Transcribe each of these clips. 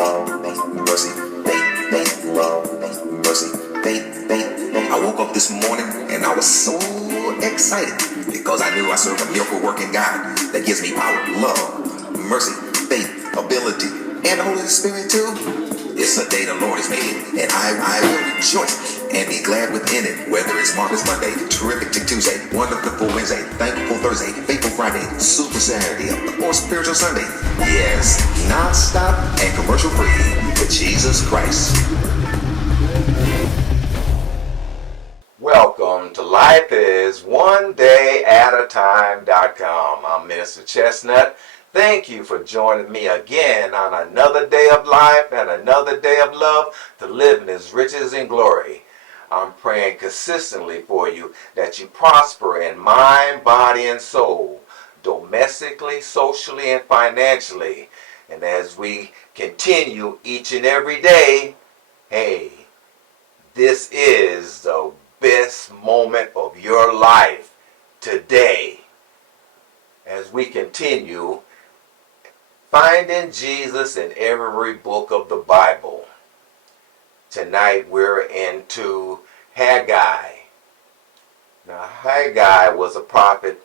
mercy, faith, love, mercy, faith. I woke up this morning and I was so excited because I knew I served a miracle working God that gives me power, love, mercy, faith, ability, and the Holy Spirit too. It's a day the Lord has made, and I will rejoice and be glad within it. Whether it's Marvelous Monday, Terrific Tuesday, Wonderful Wednesday, Thankful Thursday, Faithful Friday, Super Saturday, or Spiritual Sunday. Yes, non-stop and commercial-free with Jesus Christ. Welcome to LifeIsOneDayAtATime.com. I'm Minister Chestnut. Thank you for joining me again on another day of life and another day of love to live in His riches and glory. I'm praying consistently for you that you prosper in mind, body, and soul, domestically, socially, and financially. And as we continue each and every day, hey, this is the best moment of your life today. As we continue finding Jesus in every book of the Bible. Tonight we're into Haggai. Now Haggai was a prophet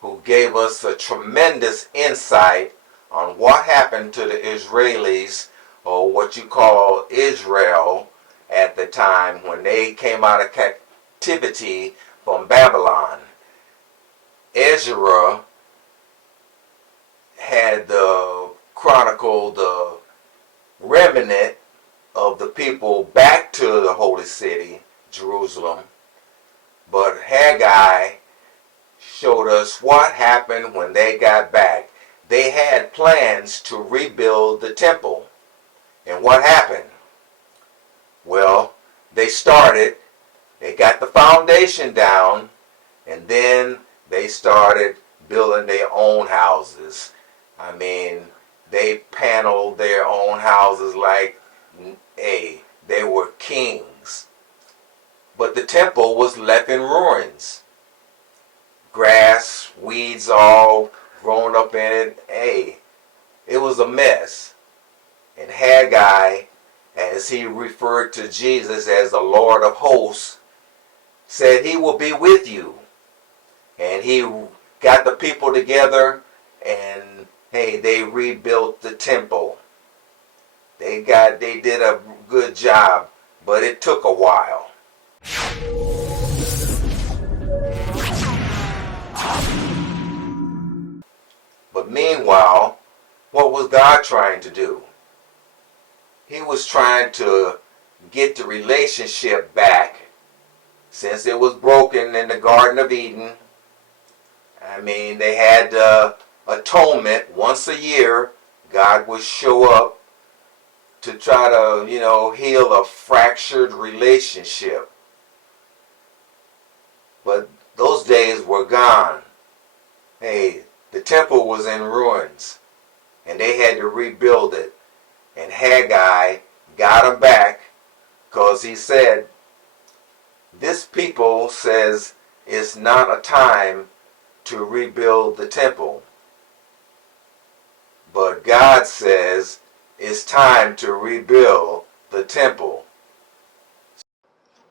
who gave us a tremendous insight on what happened to the Israelis, or what you call Israel, at the time when they came out of captivity from Babylon. Ezra had chronicled the remnant of the people back to the holy city, Jerusalem. But Haggai showed us what happened when they got back. They had plans to rebuild the temple. And what happened? Well, they got the foundation down, and then they started building their own houses. I mean, they paneled their own houses like, hey, they were kings. But the temple was left in ruins. Grass, weeds all grown up in it. Hey, it was a mess. And Haggai, as he referred to Jesus as the Lord of hosts, said he will be with you. And he got the people together, and hey, they rebuilt the temple. They did a good job, but it took a while. But meanwhile, what was God trying to do? He was trying to get the relationship back, since it was broken in the Garden of Eden. I mean, they had atonement once a year. God would show up to try to, heal a fractured relationship. But those days were gone. Hey, the temple was in ruins, and they had to rebuild it. And Haggai got them back, because he said, this people says it's not a time to rebuild the temple. But God says it's time to rebuild the temple.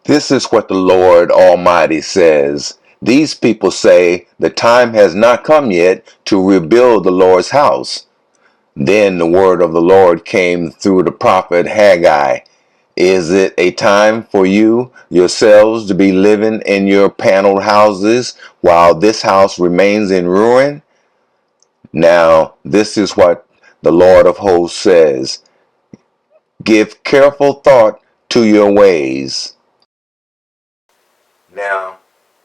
This is what the Lord Almighty says. These people say the time has not come yet to rebuild the Lord's house. Then the word of the Lord came through the prophet Haggai. Is it a time for you yourselves to be living in your paneled houses while this house remains in ruin? Now, this is what the Lord of hosts says. Give careful thought to your ways. Now,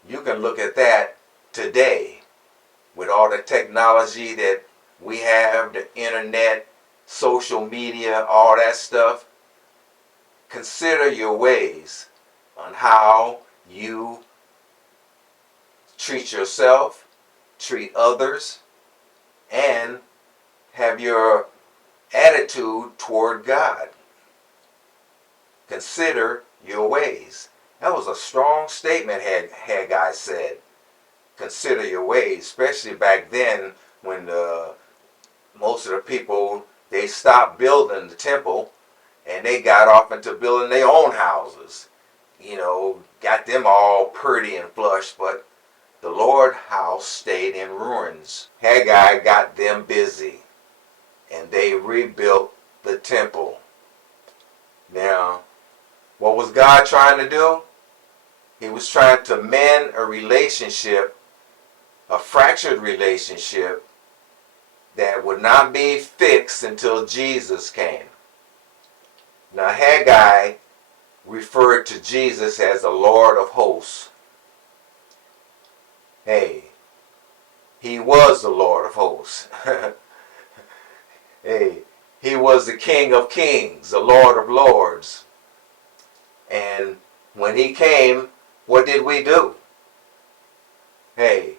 you can look at that today with all the technology that we have, the internet, social media, all that stuff. Consider your ways on how you treat yourself, treat others, and have your attitude toward God. Consider your ways. That was a strong statement Haggai said. Consider your ways, especially back then when most of the people they stopped building the temple and they got off into building their own houses. Got them all pretty and flush, but the Lord's house stayed in ruins. Haggai got them busy and they rebuilt the temple. Now, what was God trying to do? He was trying to mend a relationship, a fractured relationship that would not be fixed until Jesus came. Now, Haggai referred to Jesus as the Lord of hosts. Hey, he was the Lord of hosts. Hey, he was the King of kings, the Lord of lords. And when he came, what did we do? Hey,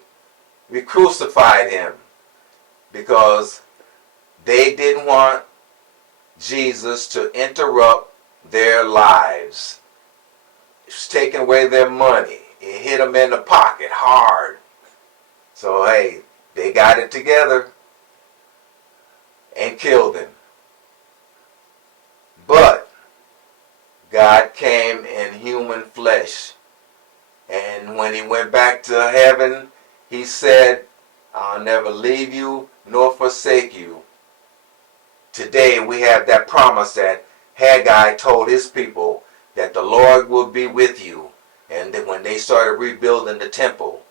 we crucified him because they didn't want Jesus to interrupt their lives. It was taking away their money. It hit them in the pocket hard. So, hey, they got it together and killed him. But God came in human flesh. And when he went back to heaven, he said, I'll never leave you nor forsake you. Today we have that promise that Haggai told his people that the Lord will be with you. And then when they started rebuilding the temple.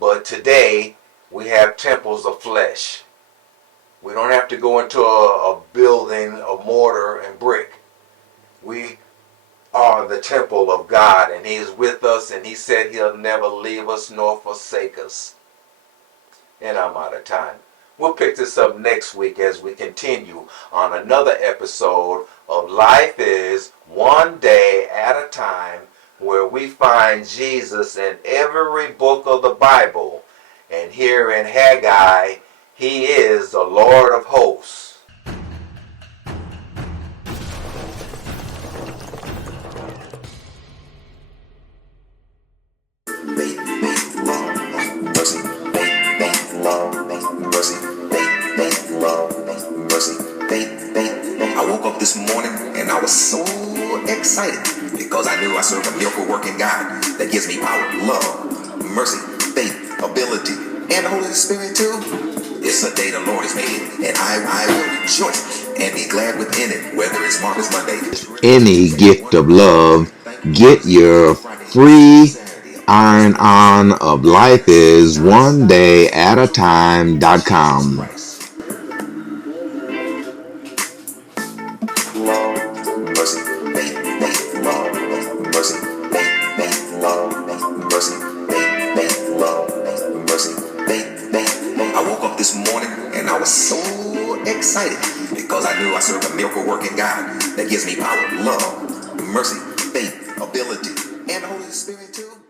But today we have temples of flesh. We don't have to go into a building of mortar and brick. We are the temple of God, and he is with us, and he said he'll never leave us nor forsake us. And I'm out of time. We'll pick this up next week as we continue on another episode of Life is One Day at a Time, where we find Jesus in every book of the Bible. And here in Haggai, he is the Lord of hosts. I woke up this morning and I was so excited because I knew I served a miracle working God that gives me power, love, mercy, faith, ability, and the Holy Spirit too. It's a day the Lord has made, and I will rejoice and be glad within it, whether it's Marcus Monday. Any gift of love, get your free iron on of life is one day at a time.com. Mercy, faith, love, mercy, faith, love, mercy, faith, love, mercy, faith. I woke up this morning and I was so excited because I knew I served a miracle working God that gives me power, love, mercy, faith, ability, and the Holy Spirit too.